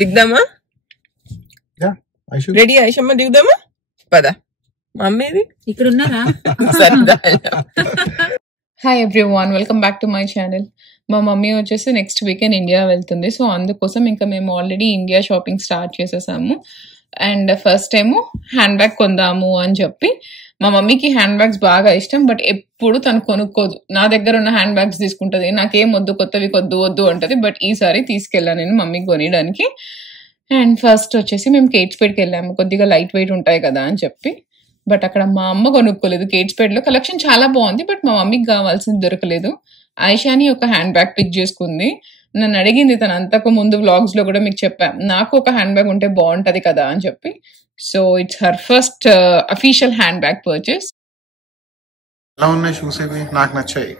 దిగుదామా? Ready ఐషమ్మ, దిగుదామా? పద. మా అమ్మేది ఇక్కడ ఉన్నారా? Hi everyone, welcome back to my channel. మా మమ్మీ వచ్చేసి నెక్స్ట్ వీకెండ్ ఇండియా వెళ్తుంది. సో అందుకోసం ఇంకా మేము ఆల్రెడీ ఇండియా షాపింగ్ స్టార్ట్ చేసేసాము. అండ్ ఫస్ట్ ఏమో హ్యాండ్ బ్యాగ్ కొందాము అని చెప్పి, మా మమ్మీకి హ్యాండ్ బ్యాగ్స్ బాగా ఇష్టం, బట్ ఎప్పుడు తను కొనుక్కోదు. నా దగ్గర ఉన్న హ్యాండ్ బ్యాగ్స్ తీసుకుంటది, నాకేం వద్దు, కొత్తవి వద్దు అంటది. బట్ ఈసారి తీసుకెళ్ళాను నేను మమ్మీకి కొనియడానికి. అండ్ ఫస్ట్ వచ్చేసి మేము కేట్స్పేట్కి వెళ్ళాము, కొద్దిగా లైట్ వెయిట్ ఉంటాయి కదా అని చెప్పి. బట్ అక్కడ మా అమ్మ కొనుక్కోలేదు. కేట్స్పేట్ లో కలెక్షన్ చాలా బాగుంది, బట్ మా మమ్మీకి కావాల్సింది దొరకలేదు. ఐషాని ఒక హ్యాండ్ బ్యాగ్ పిక్ చేసుకుంది. నన్ను అడిగింది తను, అంతకు ముందు వ్లాగ్స్ లో కూడా మీకు చెప్పాను, నాకు ఒక హ్యాండ్ బ్యాగ్ ఉంటే బాగుంటది కదా అని చెప్పి. So it's her first official hand bag purchase. ఎలా ఉన్నాయి షూస్? ఇవి నాకు నచ్చాయి.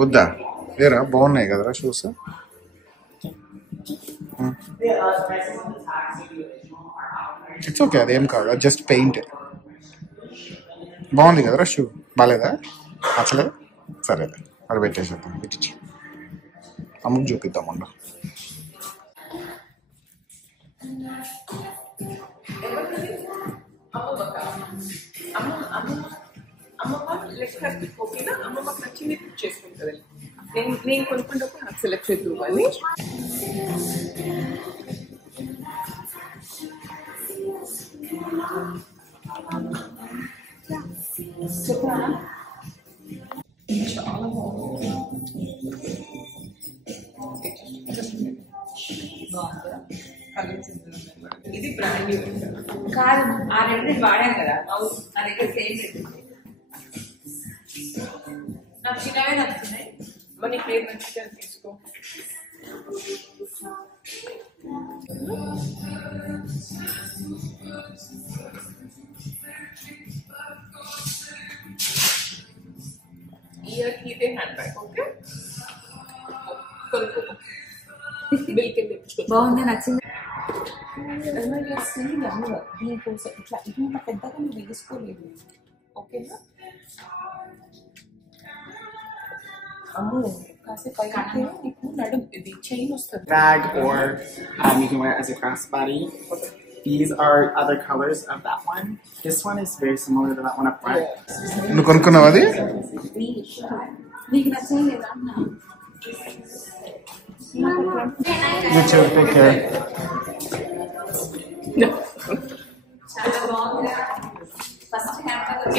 వద్దా? లేరా? బాగున్నాయి కదరా షూస్. ఇట్స్ ఓకే, అదేం కాదు, జస్ట్ పెయింట్. బాగుంది కదరా షూ. బాగాలేదా? నచ్చలేదు? సరే అది పెట్టేసేద్దాం. పెట్టించి అమ్మకు చూపిద్దాం. ఉండ అమ్మమ్మకి నచ్చింది పిక్ చేసుకుంటుంది. నేను కొనుక్కుంటప్పుడు నాకు సెలెక్ట్ చేద్దాం అని. చాలా బాగుంది. ఇది బ్రాండ్ న్యూ కాదు, ఆ రెండు నేను వాడాను కదా, నా దగ్గర సేమ్ నాకు చిన్నవే నచ్చుతున్నాయి. మన ప్లేట్ నచ్చితే తీసుకో. ఇయర్ ఇదే హ్యాండ్ బ్యాగ్. ఓకే, బిల్కి బాగుంది, నచ్చింది. దీనికోసం ఇట్లా ఇంత పెద్దగా నువ్వు వేసుకోలేదు. ఓకేనా? అమ్మో కాసేపు అయితే నీకు నడుము ఇది చైన్ వస్తుంది. Bag, or you can wear it as a crossbody. These are other colors of that one. This one is very similar to that one up front. నువ్వు కొనుక్కున్నావు అది? నీకు నచ్చింది లేదా అన్నా?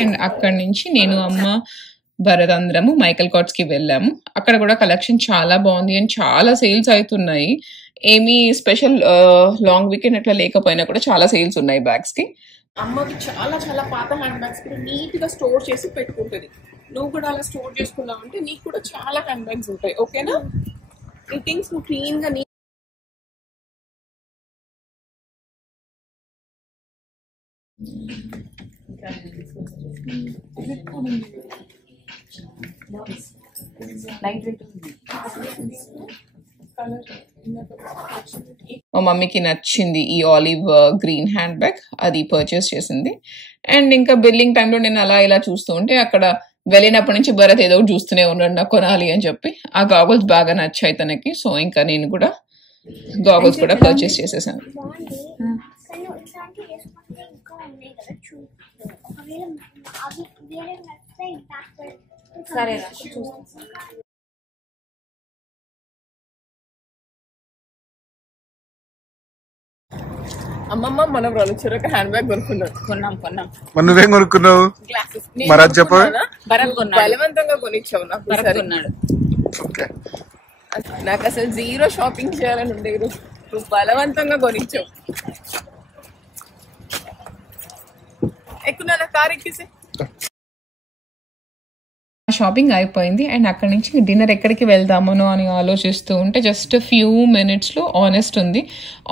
అండ్ అక్కడి నుంచి నేను అమ్మ భరత్ అందరము మైకల్ కార్ట్స్ కి వెళ్ళాము. అక్కడ కూడా కలెక్షన్ చాలా బాగుంది అండ్ చాలా సేల్స్ అవుతున్నాయి. ఏమీ స్పెషల్ లాంగ్ వీకెండ్ అట్లా లేకపోయినా కూడా చాలా సేల్స్ ఉన్నాయి బ్యాగ్స్ కి. అమ్మకి చాలా చాలా పాత హ్యాండ్ బ్యాగ్స్ కూడా నీట్ గా స్టోర్ చేసి పెట్టుకుంటుంది. నువ్వు కూడా అలా స్టోర్ చేసుకున్నావు అంటే నీకు కూడా చాలా హ్యాండ్ బ్యాగ్స్ ఉంటాయి. ఓకేనా? ఈ థింగ్స్ నువ్వు క్లీన్ గా మా మమ్మీకి నచ్చింది ఈ ఆలివ్ గ్రీన్ హ్యాండ్ బ్యాగ్, అది పర్చేస్ చేసింది. అండ్ ఇంకా బిల్లింగ్ టైంలో నేను అలా ఇలా చూస్తూ ఉంటే అక్కడ వెళ్ళినప్పటి నుంచి భరత్ ఏదో ఒకటి చూస్తూనే ఉన్నాడు నాకు కొనాలి అని చెప్పి. ఆ గాగుల్స్ బాగా నచ్చాయి తనకి. సో ఇంకా నేను కూడా గాగుల్స్ కూడా పర్చేస్ చేసేసాను. సరే అమ్మమ్మ మనం వచ్చారు ఒక హ్యాండ్ బ్యాగ్ కొన్నాం. నువ్వేం కొనుక్కున్నావు? గ్లాసెస్. మరి చెప్పు. బలవంతంగా కొనిచ్చావు నాకు. భరత్ కొన్నాడు. నాకు అసలు జీరో షాపింగ్ చేయాలని ఉండేది, నువ్వు బలవంతంగా కొనిచ్చావు. ఎక్కువ కార్ ఎక్కిసే. షాపింగ్ అయిపోయింది అండ్ అక్కడి నుంచి డిన్నర్ ఎక్కడికి వెళ్దామనో అని ఆలోచిస్తూ ఉంటే జస్ట్ ఫ్యూ మినిట్స్లో ఆనెస్ట్ ఉంది.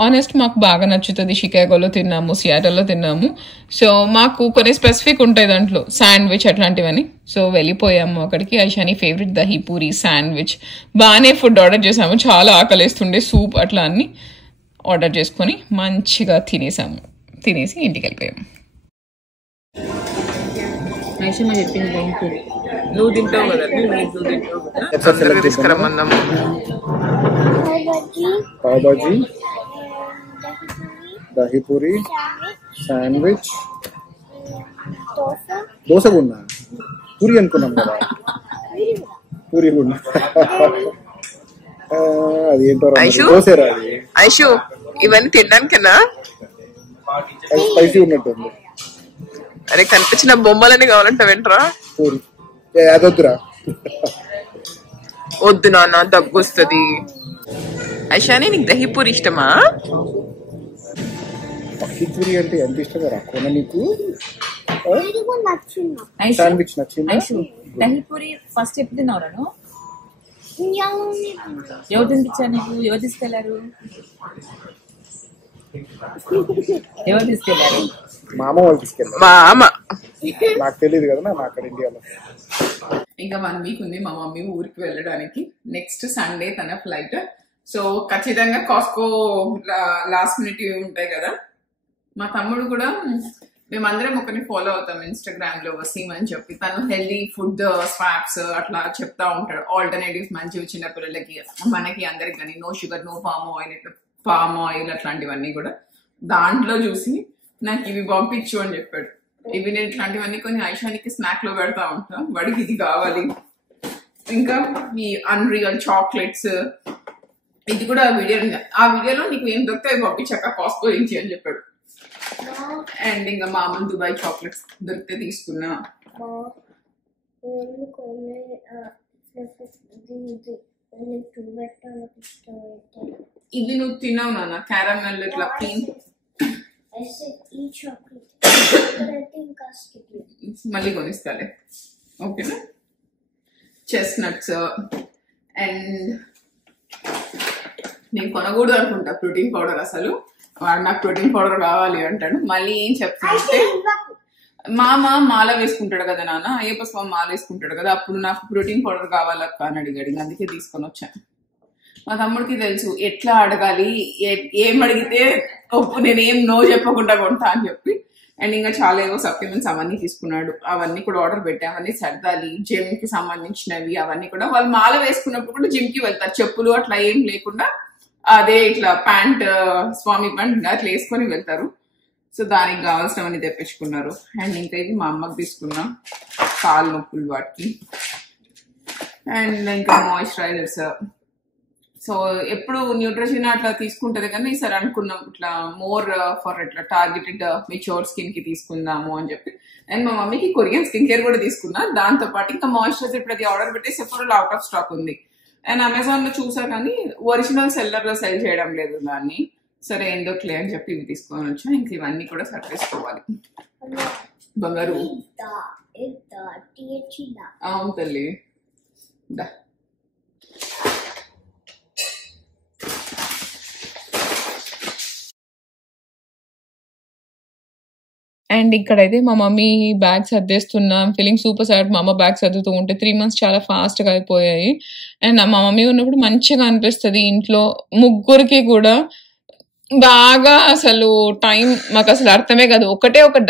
ఆనెస్ట్ మాకు బాగా నచ్చుతుంది. షికాగోలో తిన్నాము, సియాటల్లో తిన్నాము. సో మాకు కొన్ని స్పెసిఫిక్ ఉంటాయి దాంట్లో, శాండ్విచ్ అట్లాంటివని. సో వెళ్ళిపోయాము అక్కడికి. Aishani favourite dahi puri sandwich. బాగానే ఫుడ్ ఆర్డర్ చేసాము, చాలా ఆకలేస్తుండే, సూప్ అట్లా అన్ని ఆర్డర్ చేసుకొని మంచిగా తినేసి ఇంటికి వెళ్ళిపోయాము. చెప్పింది నువ్వు తింటావు కదా, నువ్వు తింటావు కదా. తీసుకురమ్మన్నాము. పావ్ బాజీ, దహిపూరి, శాండ్విచ్, tofu, దోశ గున్నా, పూరి అనుకున్నాం కదా, పూరి గున్నా. అది ఏంటో దోశరా అది. ఐషు ఇవన్నీ తినడానికేనా? అది స్పైసీ ఉన్నట్టుంది. అరే కనిపించిన బొమ్మలని కావాలంటే వెంటరా. పూరి అదొద్దురా. వద్దు నాన్న, దగ్గు వస్తుంది. ఐషాని నీకు దహిపూరి ఇష్టమా? పూరి అంటే ఎంత ఇష్టం కదా కొన నీకు. ఇది కూడా నచ్చింది. శాండ్విచ్ నచ్చిందా? దహిపూరి ఫస్ట్ ఎప్పుడు తిన్నావు? ఎవరు తినిపించారు నీకు? ఎవరు తీసుకెళ్లారు? ఎవరు తీసుకెళ్లారు? మా అమ్మ వాళ్ళు తీసుకెళ్ళారు. మా అమ్మ. నాకు తెలియదు కదా, నా అక్కడ ఇండియాలో. ఇంకా 1 వీక్ ఉంది మా మమ్మీ ఊరికి వెళ్ళడానికి. నెక్స్ట్ సండే తన ఫ్లైట్. సో ఖచ్చితంగా కాస్కో లాస్ట్ మినిట్ ఉంటాయి కదా. మా తమ్ముడు కూడా, మేమందరం ఒకరిని ఫాలో అవుతాం ఇన్స్టాగ్రామ్ లో, వసీమ్ అని చెప్పి. తను హెల్దీ ఫుడ్ స్వాప్స్ అట్లా చెప్తా ఉంటాడు. ఆల్టర్నేటివ్స్ మంచివి చిన్నపిల్లలకి, మనకి అందరికి కానీ. No sugar, no palm oil, ఇట్లా పామ్ ఆయిల్ అట్లాంటివన్నీ కూడా. దాంట్లో చూసి నాకు ఇవి పంపించు అని చెప్పాడు. ఇవి నేను ఇట్లాంటివన్నీ కొన్ని ఐషానికి స్నాక్ లో పెడతా ఉంటా. వాడికి ఇది కావాలి. ఇంకా ఈ అన్రియల్ చాక్లెట్స్, ఇది కూడా ఆ వీడియోలో నీకు ఏం దొరికితే అవి పంపించాక కాస్కో నుంచి అని చెప్పాడు. అండ్ ఇంకా మామూలు దుబాయ్ చాక్లెట్స్ దొరికితే తీసుకున్నా. ఇవి నువ్వు తిన్నావు నాన్న, క్యారమెల్ ఇట్లా క్రీమ్. మళ్ళీ కొనిస్తాలే, ఓకేనా. చెస్ట్నట్స్. అండ్ నేను కొనకూడదు అనుకుంటా ప్రోటీన్ పౌడర్. అసలు వాడు నాకు ప్రోటీన్ పౌడర్ కావాలి అంటాడు. మళ్ళీ ఏం చెప్తానంటే, మామ మాల వేసుకుంటాడు కదా నాన్న, అయ్యప్ప స్వామి మాల వేసుకుంటాడు కదా, అప్పుడు నాకు ప్రోటీన్ పౌడర్ కావాలక్క అని అడిగాడు. అందుకే తీసుకొని వచ్చాను. మా తమ్ముడికి తెలుసు ఎట్లా అడగాలి, ఏం అడిగితే ఒప్పు, నేనేం నో చెప్పకుండా కొంటా అని చెప్పి. అండ్ ఇంకా చాలా ఏవో సప్లిమెంట్స్ అవన్నీ తీసుకున్నాడు. అవన్నీ కూడా ఆర్డర్ పెట్టా. అవన్నీ సర్దాలి, జిమ్ కి సంబంధించినవి అవన్నీ కూడా. వాళ్ళు మాల వేసుకున్నప్పుడు కూడా జిమ్ కి వెళ్తారు, చెప్పులు అట్లా ఏం లేకుండా. అదే ఇట్లా ప్యాంట్, స్వామి ప్యాంట్ అట్లా వేసుకొని వెళ్తారు. సో దానికి కావాల్సినవన్నీ తెప్పించుకున్నారు. అండ్ ఇంకా ఇది మా అమ్మకి తీసుకున్నా, కాలు నొప్పులు వాటికి. అండ్ ఇంకా మాయిశ్చరైజర్స్. సో ఎప్పుడు న్యూట్రిషన్ అట్లా తీసుకుంటది కానీ ఈసారి అనుకున్నాం ఇట్లా మోర్ ఫర్ ఇట్లా టార్గెటెడ్ మెచ్యూర్ స్కిన్ కి తీసుకుందాము అని చెప్పి. అండ్ మా మమ్మీకి కొరియన్ స్కిన్ కేర్ కూడా తీసుకున్నా. దాంతో పాటు ఇంకా మాయిశ్చరైజర్ ఇప్పుడు అది ఆర్డర్ పెట్టేసి ఎప్పుడు అవుట్ ఆఫ్ స్టాక్ ఉంది. అండ్ అమెజాన్ లో చూసా కానీ ఒరిజినల్ సెల్లర్ లో సెల్ చేయడం లేదు దాన్ని. సరే ఎందుకులే అని చెప్పి ఇవి తీసుకొని వచ్చా. ఇంక ఇవన్నీ కూడా సర్దేసుకోవాలి. బంగారు అవును తల్లి. అండ్ ఇక్కడైతే మా మమ్మీ బ్యాగ్ సర్దేస్తున్నాం. Feeling super sad. మా అమ్మ బ్యాగ్ సర్దుతూ ఉంటే 3 months చాలా ఫాస్ట్గా అయిపోయాయి. అండ్ మా మమ్మీ ఉన్నప్పుడు మంచిగా అనిపిస్తుంది ఇంట్లో. ముగ్గురికి కూడా బాగా అసలు టైం మాకు అసలు అర్థమే కాదు. ఒకటే ఒక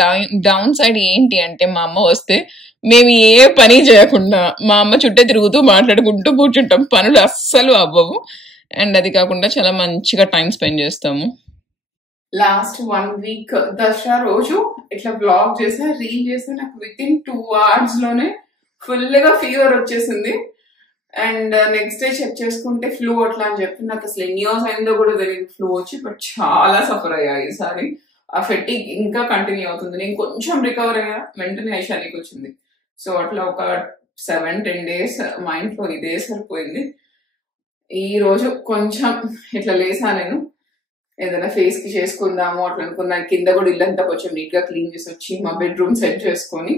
డౌన్ సైడ్ ఏంటి అంటే, మా అమ్మ వస్తే మేము ఏ పని చేయకుండా మా అమ్మ చుట్టే తిరుగుతూ మాట్లాడుకుంటూ కూర్చుంటాం. పనులు అస్సలు అవ్వవు. అండ్ అది కాకుండా చాలా మంచిగా టైం స్పెండ్ చేస్తాము. లాస్ట్ 1 week దసరా రోజు ఇట్లా బ్లాగ్ చేసా, రీల్ చేసా. నాకు విత్ ఇన్ 2 hours లోనే ఫుల్ గా ఫీవర్ వచ్చేసింది. అండ్ నెక్స్ట్ డే చెక్ చేసుకుంటే ఫ్లూ అట్లా అని చెప్పి, నాకు అసలు ఎన్ని ఇయర్స్ అయిందో కూడా తెలియదు ఫ్లూ వచ్చి. బట్ చాలా సఫర్ అయ్యా ఈసారి. ఆ ఫెటిగ్ ఇంకా కంటిన్యూ అవుతుంది. నేను కొంచెం రికవర్ అయ్యా, వెంటనే ఐషానికి వచ్చింది. సో అట్లా ఒక 7-10 days మా ఇంట్లో ఇదే సరిపోయింది. ఈ రోజు కొంచెం ఇట్లా లేసా, నేను ఏదైనా ఫేస్ కి చేసుకుందాము అట్లా అనుకున్నాను. కింద కూడా ఇల్లంతా కొంచెం నీట్ గా క్లీన్ చేసి వచ్చి మా బెడ్రూమ్ సెట్ చేసుకొని,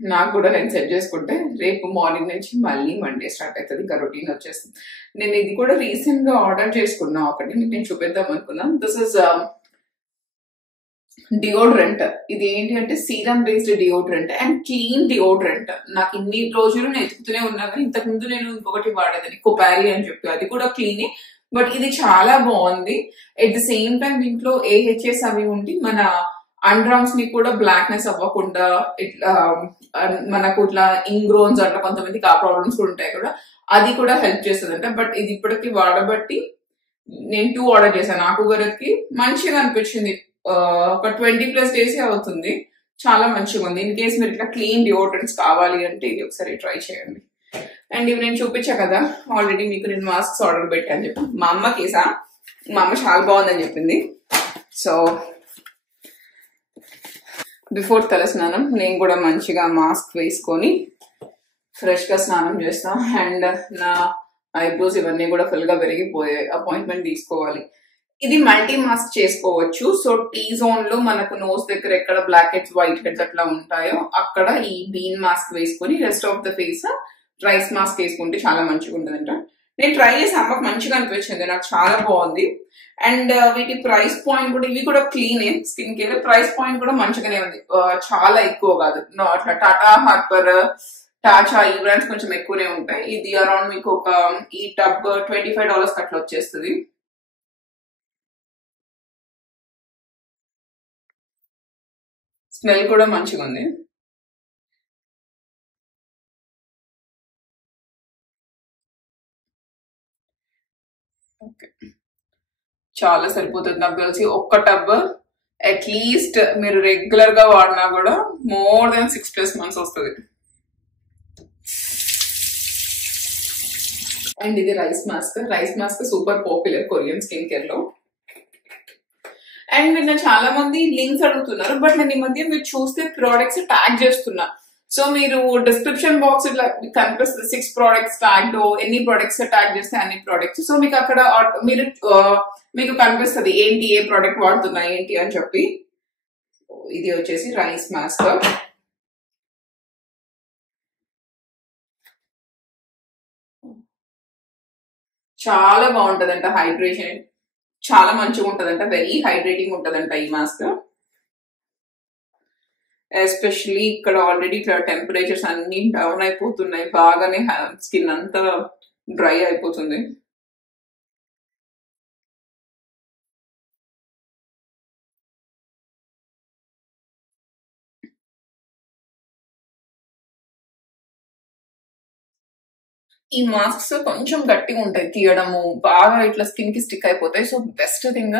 నాకు కూడా నేను సెట్ చేసుకుంటే రేపు మార్నింగ్ నుంచి మళ్ళీ మండే స్టార్ట్ అవుతుంది. ఇంకా రొటీన్ వచ్చేస్తుంది. నేను ఇది కూడా రీసెంట్ గా ఆర్డర్ చేసుకున్నా ఒకటి, మీకు నేను చూపిద్దాం అనుకున్నాను. This is deodorant. ఇది ఏంటి అంటే serum based deodorant and clean deodorant. నాకు ఇన్ని రోజులు నేను ఎత్తుకుతూనే ఉన్నా కానీ ఇంతకు ముందు నేను ఇంకొకటి వాడేదని, కొపారి అని చెప్పి. అది కూడా క్లీనే, బట్ ఇది చాలా బాగుంది. ఎట్ ది సేమ్ టైం దీంట్లో ఏహెచ్ఎస్ అవి ఉండి మన అండ్రామ్స్ ని కూడా బ్లాక్నెస్ అవ్వకుండా, ఇట్లా మనకు ఇట్లా ఇంగ్రోన్స్ అట్లా కొంతమందికి ఆ ప్రాబ్లమ్స్ కూడా ఉంటాయి కూడా, అది కూడా హెల్ప్ చేస్తుందంట. బట్ ఇది ఇప్పటికి వాడబట్టి నేను 2 ఆర్డర్ చేశాను. నాకు భరత్కి మంచిగా అనిపించింది. ఒక 20+ డేస్ అవుతుంది. చాలా మంచిగా ఉంది. ఇన్ కేస్ మీరు ఇట్లా క్లీన్ డియోడ్రెంట్స్ కావాలి అంటే ఇది ఒకసారి ట్రై చేయండి. అండ్ ఇవి నేను చూపించా కదా ఆల్రెడీ మీకు, నేను మాస్క్స్ ఆర్డర్ పెట్టాను చెప్పి మా అమ్మ కేసా, మా అమ్మ చాలా బాగుందని చెప్పింది. సో బిఫోర్ తల స్నానం నేను కూడా మంచిగా మాస్క్ వేసుకొని ఫ్రెష్ గా స్నానం చేస్తా. అండ్ నా ఐబ్రోస్ ఇవన్నీ కూడా ఫుల్ గా పెరిగిపోయాయి. అపాయింట్మెంట్ తీసుకోవాలి. ఇది మల్టీ మాస్క్ చేసుకోవచ్చు. సో టీ జోన్ లో మనకు నోస్ దగ్గర ఎక్కడ బ్లాక్ హెడ్స్ వైట్ హెడ్స్ అట్లా ఉంటాయో అక్కడ ఈ బీన్ మాస్క్ వేసుకొని rest of the face rice mask వేసుకుంటే చాలా మంచిగా ఉంటుందంట. నేను ట్రై చేసి అమ్మకు మంచిగా అనిపించింది, నాకు చాలా బాగుంది. అండ్ వీటి ప్రైస్ పాయింట్ కూడా, ఇవి కూడా clean skin care, price point కూడా మంచిగానే ఉంది. చాలా ఎక్కువ కాదు. అట్లా టాటా, హార్పర్, టాచా ఈ బ్రాండ్స్ కొంచెం ఎక్కువనే ఉంటాయి. ఇది అరౌండ్ మీకు ఒక ఈ టబ్ $25 అట్లా వచ్చేస్తుంది. స్మెల్ కూడా మంచిగా ఉంది. ఓకే, చాలా సరిపోతుంది నాకు తెలిసి. ఒక్క టబ్ అట్లీస్ట్ మీరు రెగ్యులర్ గా వాడినా కూడా మోర్ దెన్ 6+ months వస్తుంది. అండ్ ఇది rice mask. Rice mask super popular Korean skin care లో. అండ్ నిన్న చాలా మంది లింక్స్ అడుగుతున్నారు, బట్ నేను ఈ మధ్య మీరు చూస్తే ప్రోడక్ట్స్ ట్యాగ్ చేస్తున్నా. సో మీరు డిస్క్రిప్షన్ బాక్స్ ఇట్లా కనిపిస్తుంది 6 products ట్యాగ్, ఎన్ని ప్రొడక్ట్స్ ట్యాగ్ చేస్తే అన్ని ప్రొడక్ట్స్. సో మీకు అక్కడ మీకు కనిపిస్తుంది ఏంటి, ఏ ప్రోడక్ట్ వాడుతున్నా ఏంటి అని చెప్పి. ఇది వచ్చేసి రైస్ మాస్క్. చాలా బాగుంటదంట. హైడ్రేషన్ చాలా మంచిగా ఉంటదంట. వెరీ హైడ్రేటింగ్ ఉంటదంట ఈ మాస్క్. ఎస్పెషల్లీ ఇక్కడ ఆల్రెడీ ఇక్కడ టెంపరేచర్స్ అన్ని డౌన్ అయిపోతున్నాయి, బాగానే స్కిన్ అంతా డ్రై అయిపోతుంది. ఈ మాస్క్స్ కొంచెం గట్టిగా ఉంటాయి తీయడము, బాగా ఇట్లా స్కిన్ కి స్టిక్ అయిపోతాయి. సో బెస్ట్ థింగ్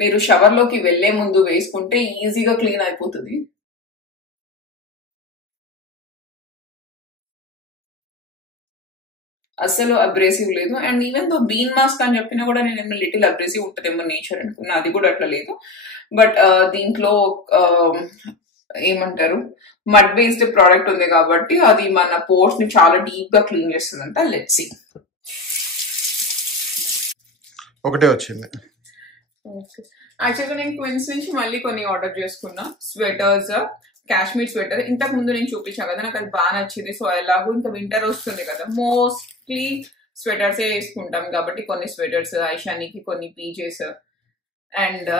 మీరు షవర్ లోకి వెళ్లే ముందు వేసుకుంటే ఈజీగా క్లీన్ అయిపోతుంది. అసలు అబ్రేసివ్ లేదు. And even though bean mask అని చెప్పినా కూడా నేను లిటిల్ అబ్రేసివ్ ఉంటుందేమో నేచర్ అనుకున్నా, అది కూడా అట్లా లేదు. బట్ దీంట్లో ఏమంటారు మడ్ బేస్డ్ ప్రోడక్ట్ ఉంది కాబట్టి అది మన పోర్స్ ని చాలా డీప్ గా క్లీన్ చేస్తుందంట. Let's see. ఒకటే వచ్చింది. యాక్చువల్గా నేను క్విన్స్ నుంచి మళ్ళీ కొన్ని ఆర్డర్ చేసుకున్నా. స్వెటర్స్, కాశ్మీర్ స్వెటర్ ఇంతకు ముందు నేను చూపించాను కదా, నాకు అది బాగా నచ్చింది. సో ఎలాగో ఇంకా వింటర్ వస్తుంది కదా, మోస్ట్లీ స్వెటర్స్ వేసుకుంటాం కాబట్టి కొన్ని స్వెటర్స్, ఐషానికి కొన్ని పీజెస్, అండ్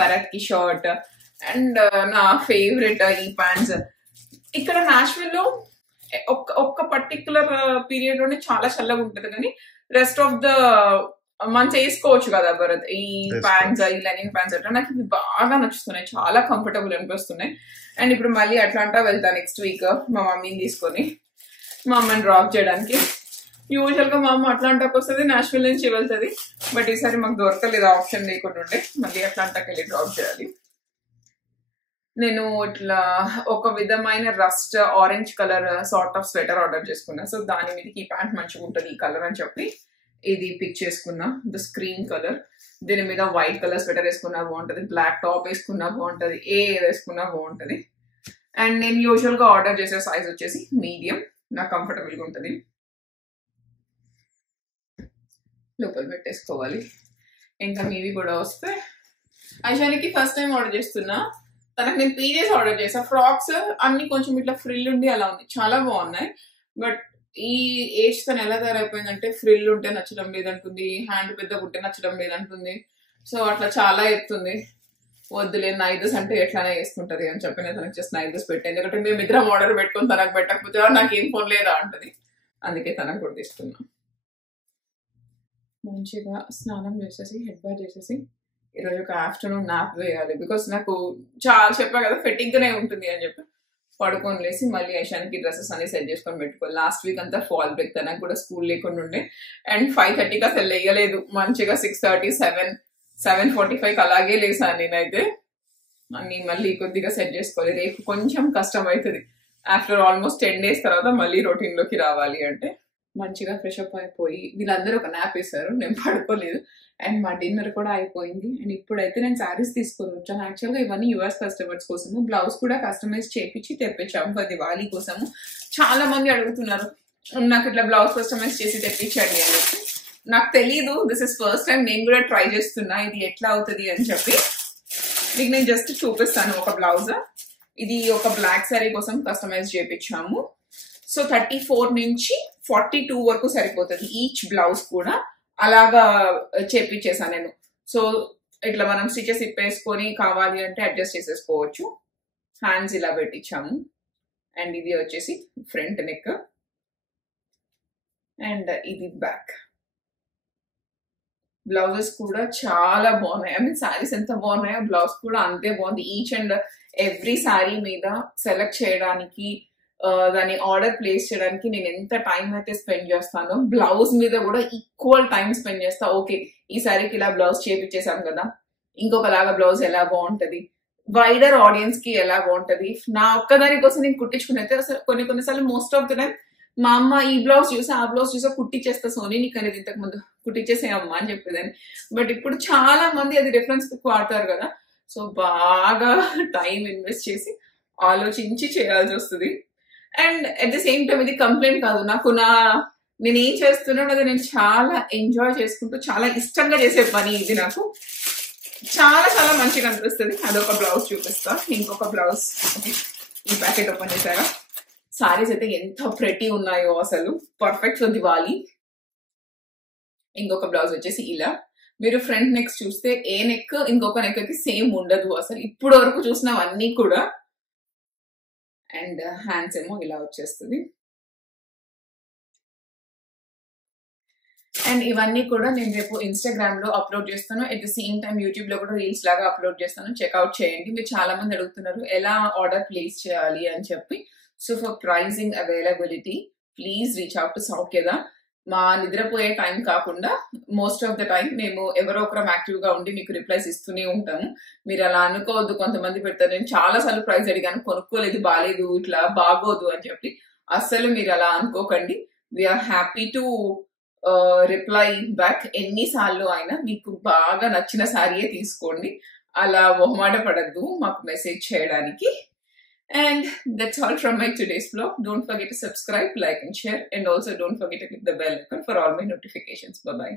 భరత్ కి షర్ట్, అండ్ నా ఫేవరెట్ ఈ ప్యాంట్స్. ఇక్కడ నాష్విల్ లో ఒక్క పర్టికులర్ పీరియడ్ లోనే చాలా చల్లగా ఉంటుంది, కానీ రెస్ట్ ఆఫ్ ద మంత్స్ వేసుకోవచ్చు కదా భరత్. ఈ ప్యాంట్స్, ఈ లెనిన్ ప్యాంట్స్ అంటే నాకు ఇవి బాగా నచ్చుతున్నాయి, చాలా కంఫర్టబుల్ అనిపిస్తున్నాయి. అండ్ ఇప్పుడు మళ్ళీ అట్లాంటా వెళ్తా నెక్స్ట్ వీక్ మా మమ్మీని తీసుకొని, మా అమ్మని డ్రాప్ చేయడానికి. యూజువల్ గా మా అమ్మ అట్లాంటాకి వస్తుంది, నాష్విల్ నుంచి వెళ్తుంది. బట్ ఈసారి మాకు దొరకలేదు, ఆప్షన్ లేకుండా ఉండే, మళ్ళీ అట్లాంటాకి వెళ్ళి డ్రాప్ చేయాలి. నేను ఇట్లా ఒక విధమైన rust orange colour sort of sweater order చేసుకున్నా. సో దాని మీదకి ఈ ప్యాంట్ మంచిగా ఉంటుంది ఈ కలర్ అని చెప్పి ఇది పిక్ చేసుకున్నా. ద స్క్రీన్ కలర్, దీని మీద వైట్ కలర్ స్వెటర్ వేసుకున్నా బాగుంటుంది, బ్లాక్ టాప్ వేసుకున్నా బాగుంటుంది, ఏది వేసుకున్నా బాగుంటుంది. అండ్ నేను యూజువల్ గా ఆర్డర్ చేసే సైజ్ వచ్చేసి మీడియం, నాకు కంఫర్టబుల్ గా ఉంటుంది. లోపల పెట్టేసుకోవాలి. ఇంకా మీవి కూడా వస్తే. ఐషానికి ఫస్ట్ టైం ఆర్డర్ చేస్తున్నా, తనకు నేను పీజెస్ ఆర్డర్ చేసా. ఫ్రాక్స్ అన్ని కొంచెం ఇట్లా ఫ్రిల్ ఉండి అలా ఉంది, చాలా బాగున్నాయి. బట్ ఈ ఏజ్ తను ఎలా తయారైపోయిందంటే ఫ్రిల్ ఉంటే నచ్చడం లేదంటుంది, హ్యాండ్ పెద్దగా ఉంటే నచ్చడం లేదంటుంది. సో అట్లా చాలా ఎత్తుంది. వద్దులే నైదస్ అంటే ఎట్లానే వేసుకుంటది అని చెప్పి నేను తనకు జస్ట్ నైదస్ పెట్టాను. ఎందుకంటే మేము ఇద్దరం ఆర్డర్ పెట్టుకుని తనకు పెట్టకపోతే నాకేం ఫోన్ లేదా అంటది, అందుకే తనకు కూడా తీసుకున్నా. మంచిగా స్నానం చేసేసి హెడ్ బాత్ చేసేసి ఈరోజు ఒక ఆఫ్టర్నూన్ నాప్ వేయాలి. బికాస్ నాకు చాలా చెప్పా కదా ఫెటింగ్ గానే ఉంటుంది అని చెప్పి. పడుకొని లేసి మళ్ళీ యశానికి డ్రెస్సెస్ అన్ని సెట్ చేసుకొని పెట్టుకోవాలి. లాస్ట్ వీక్ అంతా ఫాల్ బ్రేక్, తనకు కూడా స్కూల్ లేకుండా ఉండే. అండ్ 5:30కి అసలు లేయలేదు, మంచిగా 6:30, 7:45కి అలాగే లేసాను నేనైతే. అన్ని మళ్ళీ కొద్దిగా సెట్ చేసుకోవాలి, రేపు కొంచెం కష్టం అవుతుంది. ఆఫ్టర్ ఆల్మోస్ట్ 10 days తర్వాత మళ్ళీ రొటీన్ లోకి రావాలి అంటే. మంచిగా ఫ్రెష్ అప్ అయిపోయి వీళ్ళందరూ ఒక నాప్ వేశారు, నేను పడుకోలేదు. అండ్ మా డిన్నర్ కూడా అయిపోయింది. అండ్ ఇప్పుడైతే నేను శారీస్ తీసుకొని వచ్చాను. యాక్చువల్గా ఇవన్నీ యూఎస్ కస్టమర్స్ కోసము, బ్లౌజ్ కూడా కస్టమైజ్ చేపించి తెప్పించాము ఫర్ దివాళీ కోసము. చాలా మంది అడుగుతున్నారు నాకు ఇట్లా బ్లౌజ్ కస్టమైజ్ చేసి తెప్పించండి అని చెప్పి. నాకు తెలీదు, దిస్ ఇస్ ఫస్ట్ టైం నేను కూడా ట్రై చేస్తున్నా ఇది ఎట్లా అవుతుంది అని చెప్పి. మీకు నేను జస్ట్ చూపిస్తాను ఒక బ్లౌజ్. ఇది ఒక బ్లాక్ శారీ కోసం కస్టమైజ్ చేపించాము. సో 34 నుంచి 42 వరకు సరిపోతుంది ఈచ్ బ్లౌజ్ కూడా. అలాగా చేపించేసాను నేను. సో ఇట్లా మనం స్టిచెస్ ఇప్పేసుకొని కావాలి అంటే అడ్జస్ట్ చేసేసుకోవచ్చు. హ్యాండ్స్ ఇలా పెట్టించాము. అండ్ ఇది వచ్చేసి ఫ్రంట్ నెక్ అండ్ ఇది బ్యాక్. బ్లౌజెస్ కూడా చాలా బాగున్నాయి. ఐ మీన్ శారీస్ ఎంత బాగున్నాయో బ్లౌజ్ కూడా అంతే బాగుంది. ఈచ్ అండ్ ఎవ్రీ శారీ మీద సెలెక్ట్ చేయడానికి, దాన్ని ఆర్డర్ ప్లేస్ చేయడానికి నేను ఎంత టైం అయితే స్పెండ్ చేస్తానో బ్లౌజ్ మీద కూడా ఈక్వల్ టైం స్పెండ్ చేస్తా. ఓకే, ఈ శారీకి ఇలా బ్లౌజ్ చేపించేసాం కదా, ఇంకొకలాగా బ్లౌజ్ ఎలా బాగుంటది, వైడర్ ఆడియన్స్ కి ఎలా బాగుంటది. నా ఒక్కదాని కోసం నేను కుట్టించుకున్నైతే అసలు కొన్నిసార్లు మోస్ట్ ఆఫ్ ద టైం మా అమ్మ ఈ బ్లౌజ్ చూసా ఆ బ్లౌజ్ చూసా కుట్టించేస్తా, సోనీ నీకు అనేది ఇంతకు ముందు కుట్టించేసేయమ్మా అని చెప్పేదాన్ని. బట్ ఇప్పుడు చాలా మంది అది రిఫరెన్స్ పిక్ వాడతారు కదా, సో బాగా టైం ఇన్వెస్ట్ చేసి ఆలోచించి చేయాల్సి వస్తుంది. And at the same time ఇది కంప్లైంట్ కాదు, నాకు నేను ఏం చేస్తున్నాను అది నేను చాలా ఎంజాయ్ చేసుకుంటూ చాలా ఇష్టంగా చేసే పని ఇది. నాకు చాలా చాలా మంచిగా అనిపిస్తుంది. అదొక బ్లౌజ్ చూపిస్తా. ఇంకొక బ్లౌజ్ ఈ ప్యాకెట్ ఓపెన్ చేశారా, సారీస్ అయితే ఎంత ప్రెటీ ఉన్నాయో అసలు, పర్ఫెక్ట్ ఫర్ దివాళీ. ఇంకొక బ్లౌజ్ వచ్చేసి ఇలా. మీరు ఫ్రంట్ నెక్స్ చూస్తే ఏ నెక్ ఇంకొక నెక్ కి సేమ్ ఉండదు అసలు ఇప్పటి వరకు చూసినవన్నీ కూడా. అండ్ హ్యాండ్స్ ఏమో ఇలా వచ్చేస్తుంది. అండ్ ఇవన్నీ కూడా నేను రేపు ఇన్స్టాగ్రామ్ లో అప్లోడ్ చేస్తాను. At the same time YouTube లో కూడా రీల్స్ లాగా అప్లోడ్ చేస్తాను, చెక్అవుట్ చేయండి. మీరు చాలా మంది అడుగుతున్నారు ఎలా ఆర్డర్ ప్లేస్ చేయాలి అని చెప్పి. So for pricing availability please reach out to Saukhyada. మా నిద్రపోయే టైం కాకుండా మోస్ట్ ఆఫ్ ద టైం మేము ఎవరో ఒకరం యాక్టివ్ గా ఉండి మీకు రిప్లైస్ ఇస్తూనే ఉంటాము. మీరు అలా అనుకోవద్దు, కొంతమంది పెడతారు నేను చాలా సార్లు ప్రైస్ అడిగాను కొనుక్కోలేదు, బాగాలేదు, ఇట్లా బాగోదు అని చెప్పి. అస్సలు మీరు అలా అనుకోకండి. We are happy to reply back ఎన్నిసార్లు అయినా. మీకు బాగా నచ్చిన శారీయే తీసుకోండి, అలా మొహమాట పడద్దు మాకు మెసేజ్ చేయడానికి. And that's all from my today's vlog. Don't forget to subscribe, like and share, and also don't forget to click the bell icon for all my notifications. Bye bye.